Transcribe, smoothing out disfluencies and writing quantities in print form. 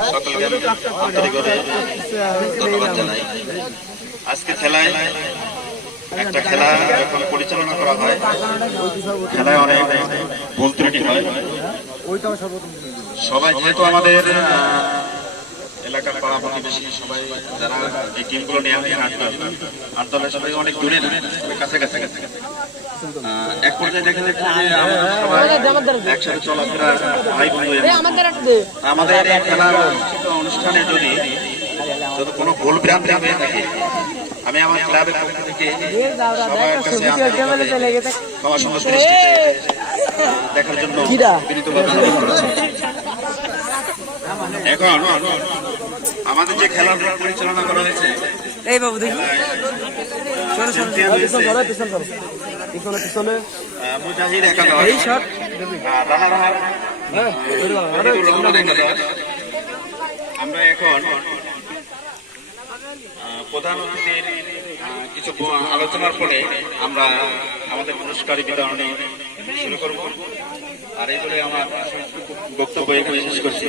সকলকে আন্তরিকভাবে ধন্যবাদ জানাই। আজকে খেলায় একটা খেলা যখন পরিচালনা করা হয়, খেলায় অনেক ভুল ত্রুটি হয়। সবাই যেহেতু আমাদের এলাকার পাড়া প্রতিবেশী সবাই যারা এই টিমগুলো নিয়ে আমি আট দলের সবাই অনেক দূরে কাছাকাছি এক পর্যায়ে দেখা যাচ্ছে যে আমাদের একসাথে চলাফেরা ভাই বন্ধু। আমাদের এই খেলা অনুষ্ঠানে যদি কোনো ভুল ভ্রান্তি হয়ে থাকে, আমি আমার ক্লাবের পক্ষ থেকে সবার কাছে ক্ষমা সুন্দর দৃষ্টিতে দেখার জন্য বিনীতভাবে অনুরোধ করছি। এখন আমাদের যে খেলা পরিচালনা করা হয়েছে, এই বাবু দেখি মুজাহিদ একাদশ, আমরা এখন প্রধান অতিথির কিছু আলোচনার ফলে আমরা আমাদের পুরস্কার বিতরণে শুরু করব। আর এই বলে আমার বক্তব্য শেষ করছি।